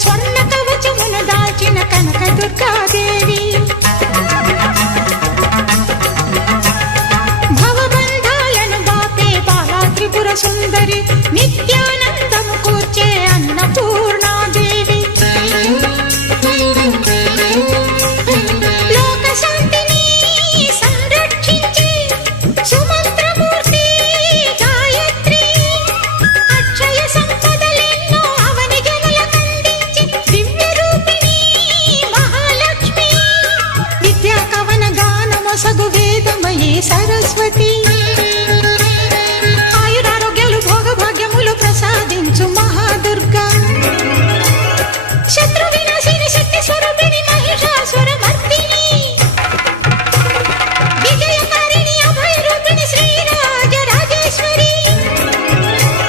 స్వర్ణ కవచమును దాల్చిన కనక దుర్గాదేవి భవబంధాలను బాపే బాలా త్రిపుర సుందరి నిత్యానందము కూర్చే